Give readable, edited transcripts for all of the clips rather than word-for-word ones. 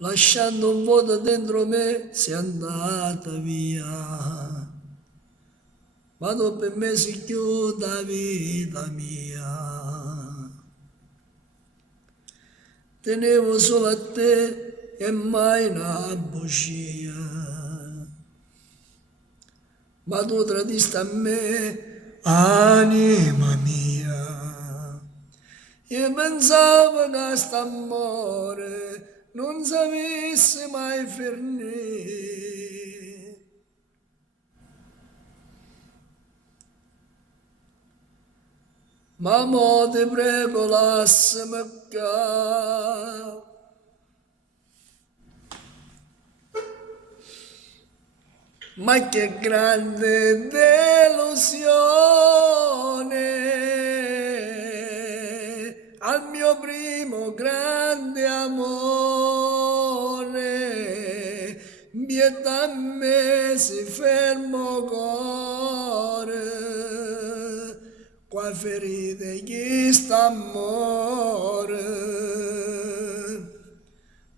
lasciando un vuoto dentro me, sei andata via. Ma tu per me si chiude vita mia. Tenevo solo a te e mai una bugia. Ma tu tradisti a me, anima mia. Io pensavo che st'amore non sapesse mai finire. Ma mo ti prego lasciami qua. Ma che grande delusione al mio primo grande amore, vieta a me si fermo cuore, qua ferite chi sta amore,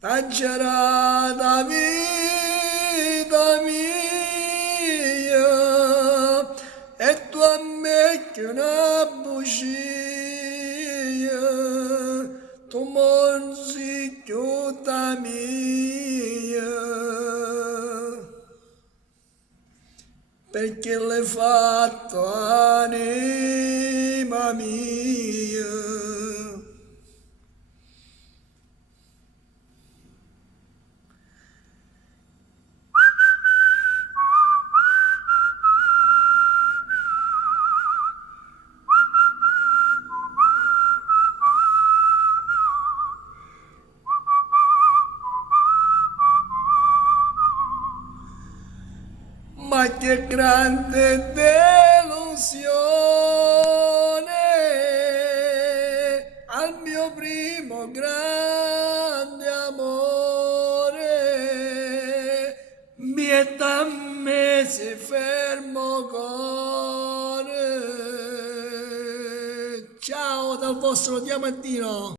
taggerà da vita mia. E tu a me che una bugia, tu non si chiuda mia, perché l'hai fatto anima mia. Ma che grande delusione al mio primo grande amore, vieta a me si fermo cuore. Ciao dal vostro diamantino.